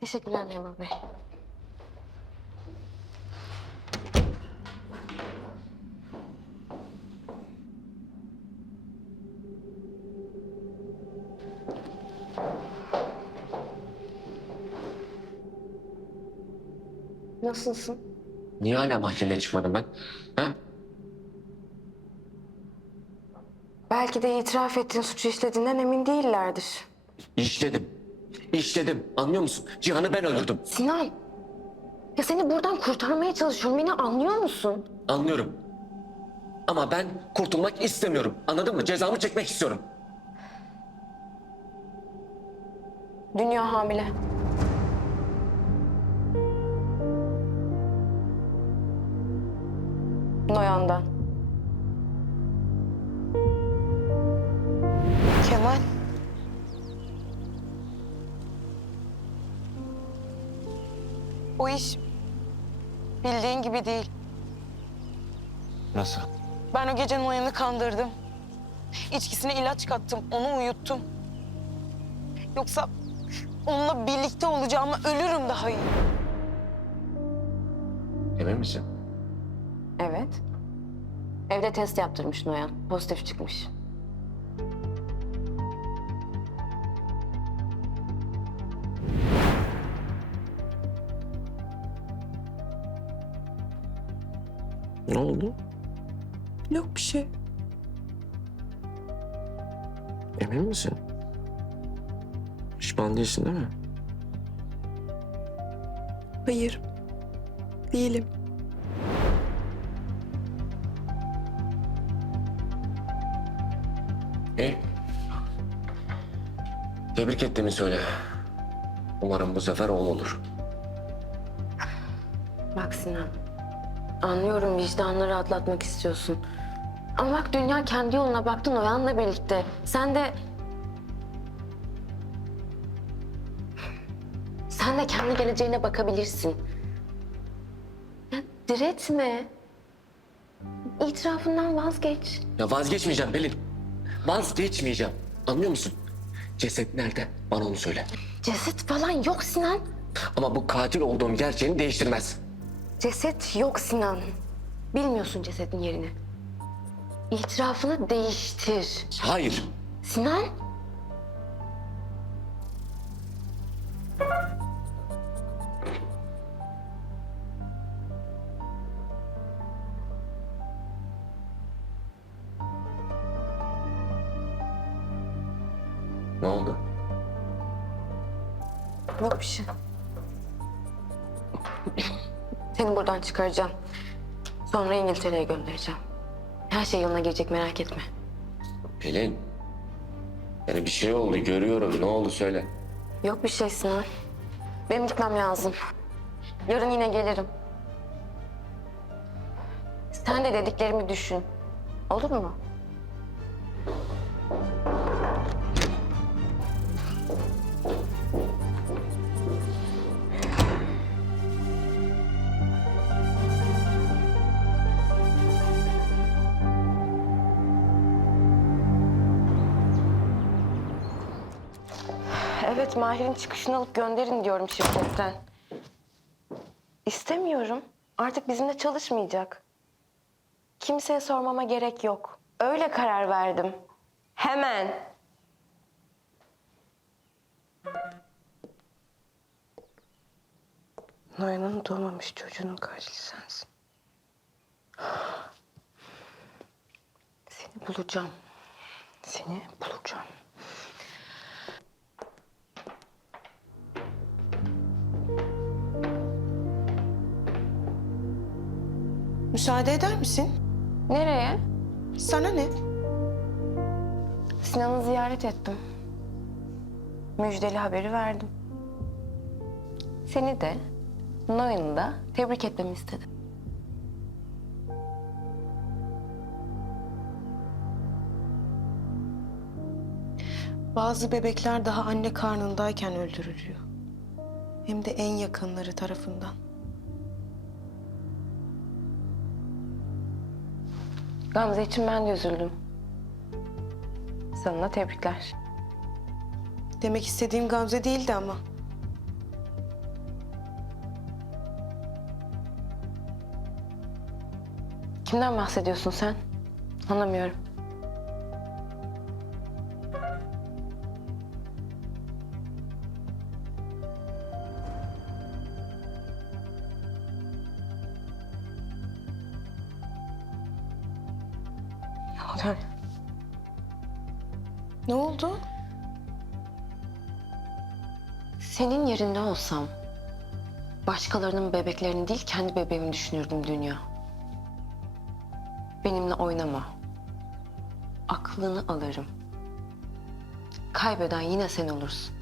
Teşekkürler Memur Bey. Nasılsın? Niye hala mahkemeye çıkmadım ben? Ha? Belki de itiraf ettiğin suçu işlediğinden emin değillerdir. İşledim. İşledim. Anlıyor musun? Cihan'ı ben öldürdüm. Sinan! Ya seni buradan kurtarmaya çalışıyorum. Beni anlıyor musun? Anlıyorum. Ama ben kurtulmak istemiyorum. Anladın mı? Cezamı çekmek istiyorum. Dünya hamile. Noyan'dan. O iş bildiğin gibi değil. Nasıl? Ben o gece Noyan'ı kandırdım. İçkisine ilaç kattım, onu uyuttum. Yoksa onunla birlikte olacağıma ölürüm daha iyi. Emin misin? Evet. Evde test yaptırmış Noyan. Pozitif çıkmış. Oldu? Yok bir şey. Emin misin? Pişman değilsin değil mi? Hayır. Değilim. İyi. Tebrik ettiğimi söyle. Umarım bu sefer oğul olur. Bak Sinan. Anlıyorum vicdanını rahatlatmak istiyorsun. Ama bak dünya kendi yoluna baktı Noyan'la birlikte. Sen de... Sen de kendi geleceğine bakabilirsin. Ya diretme. İtirafından vazgeç. Ya vazgeçmeyeceğim Pelin. Vazgeçmeyeceğim. Anlıyor musun? Ceset nerede? Bana onu söyle. Ceset falan yok Sinan. Ama bu katil olduğum gerçeğini değiştirmez. Ceset yok Sinan. Bilmiyorsun cesedin yerini. İtirafını değiştir. Hayır. Sinan. Ne oldu? Yok bir şey. Seni buradan çıkaracağım. Sonra İngiltere'ye göndereceğim. Her şey yoluna girecek merak etme. Pelin. Yani bir şey oldu görüyorum. Ne oldu söyle. Yok bir şey Sinan. Benim gitmem lazım. Yarın yine gelirim. Sen de dediklerimi düşün. Olur mu? Evet, Mahir'in çıkışını alıp gönderin diyorum şirketten. İstemiyorum. Artık bizimle çalışmayacak. Kimseye sormama gerek yok. Öyle karar verdim. Hemen. Noyan'ın doğmamış çocuğunun katili sensin. Seni bulacağım. Seni bulacağım. Müsaade eder misin? Nereye? Sana ne? Sinan'ı ziyaret ettim. Müjdeli haberi verdim. Seni de, Noyan'ı da tebrik etmemi istedim. Bazı bebekler daha anne karnındayken öldürülüyor. Hem de en yakınları tarafından. Gamze için ben de üzüldüm. Sana tebrikler. Demek istediğim Gamze değildi ama. Kimden bahsediyorsun sen? Anlamıyorum. Oluyor? Ne oldu? Senin yerinde olsam başkalarının bebeklerini değil kendi bebeğimi düşünürdüm dünya. Benimle oynama. Aklını alırım. Kaybeden yine sen olursun.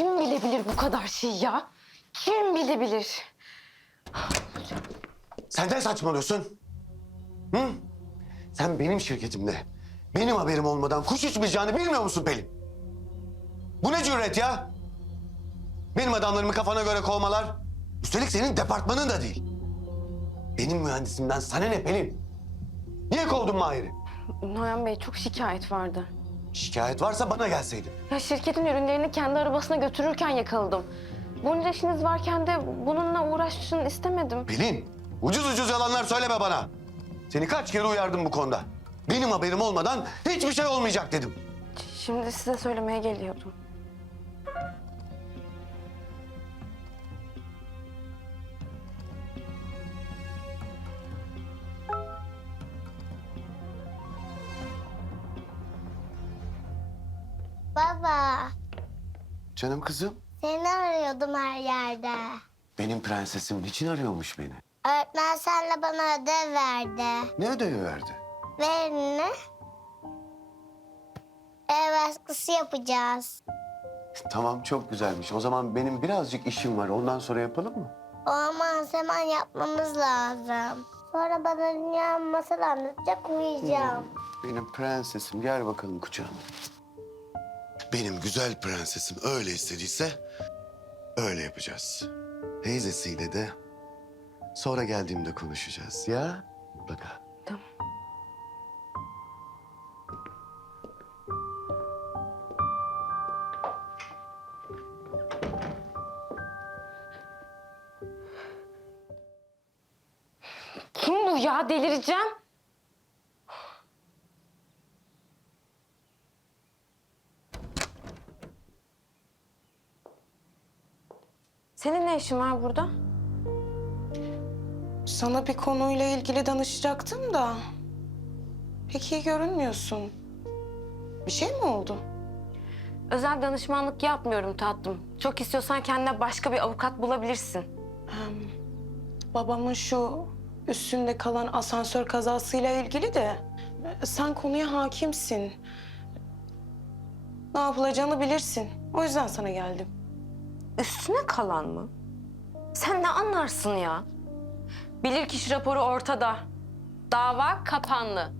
Kim bilebilir bu kadar şey ya? Kim bilebilir? Sen ne saçmalıyorsun? Hı? Sen benim şirketimde benim haberim olmadan kuş uçmayacağını bilmiyor musun Pelin? Bu ne cüret ya? Benim adamlarımı kafana göre kovmalar. Üstelik senin departmanın da değil. Benim mühendisimden sana ne Pelin? Niye kovdun Mahir'i? Noyan Bey çok şikayet vardı. Şikayet varsa bana gelseydin. Ya şirketin ürünlerini kendi arabasına götürürken yakaladım. Bunca işiniz varken de bununla uğraşın istemedim. Pelin, ucuz ucuz yalanlar söyleme bana. Seni kaç kere uyardım bu konuda. Benim haberim olmadan hiçbir şey olmayacak dedim. Şimdi size söylemeye geliyordum. Baba, Canım kızım, seni arıyordum her yerde. benim prensesim niçin arıyormuş beni? Öğretmen senle bana ödev verdi. Ne ödevi verdi? Ver ne? Ev baskısı yapacağız. Tamam çok güzelmiş. O zaman benim birazcık işim var. Ondan sonra yapalım mı? Olmaz, hemen yapmamız lazım. Sonra bana dünya masal anlatacak, uyuyacağım. Benim prensesim gel bakalım kucağıma. Benim güzel prensesim öyle istediyse öyle yapacağız. Teyzesiyle de sonra geldiğimde konuşacağız ya. Mutlaka. Kim bu ya? Delireceğim. Senin ne işin var burada? Sana bir konuyla ilgili danışacaktım da. Pek iyi görünmüyorsun. Bir şey mi oldu? Özel danışmanlık yapmıyorum tatlım. Çok istiyorsan kendine başka bir avukat bulabilirsin. Babamın şu üstünde kalan asansör kazasıyla ilgili de e, sen konuya hakimsin. Ne yapılacağını bilirsin. O yüzden sana geldim. Üstüne kalan mı? Sen ne anlarsın ya? Bilirkişi raporu ortada. Dava kapanlı.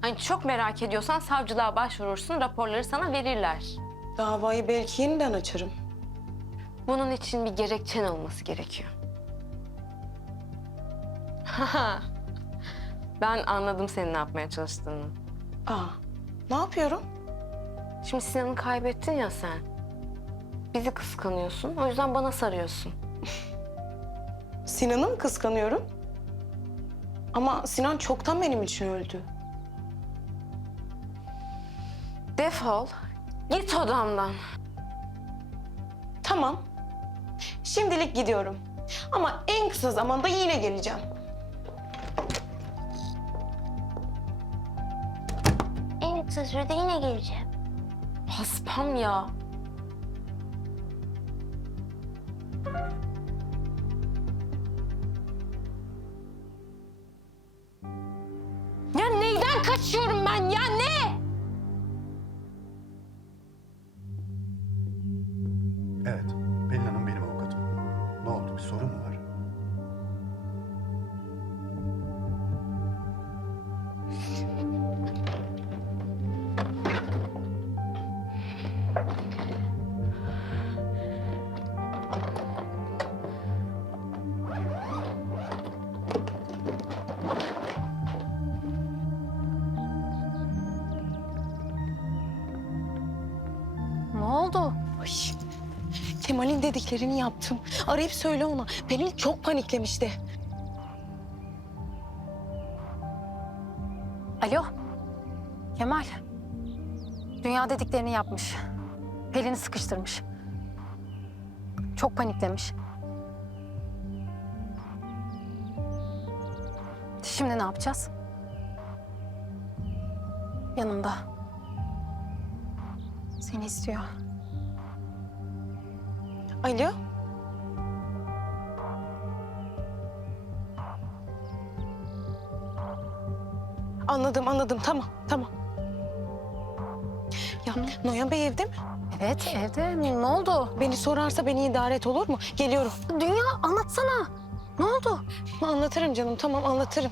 Hani çok merak ediyorsan savcılığa başvurursun, raporları sana verirler. Davayı belki yeniden açarım. Bunun için bir gerekçen olması gerekiyor. ben anladım senin ne yapmaya çalıştığını. Aa, ne yapıyorum? Şimdi Sinan'ı kaybettin ya sen. Bizi kıskanıyorsun, o yüzden bana sarıyorsun. Sinan'ı mı kıskanıyorum? Ama Sinan çoktan benim için öldü. Defol, git odamdan. Tamam. Şimdilik gidiyorum. Ama en kısa zamanda yine geleceğim. En kısa sürede yine geleceğim. Paspam ya. Ya kaçıyorum ben ya ne? Oldu? Ay, Kemal'in dediklerini yaptım. Arayıp söyle ona. Pelin çok paniklemişti. Alo. Kemal. Dünya dediklerini yapmış. Pelin'i sıkıştırmış. Çok paniklemiş. Şimdi ne yapacağız? Yanımda. Seni istiyor. Alo. Anladım, anladım. Tamam, tamam. Ya Noyan Bey evde mi? Evet, evde. Ne oldu? Beni sorarsa beni idare et olur mu? Geliyorum. Dünya anlatsana. Ne oldu? Anlatırım canım, tamam anlatırım.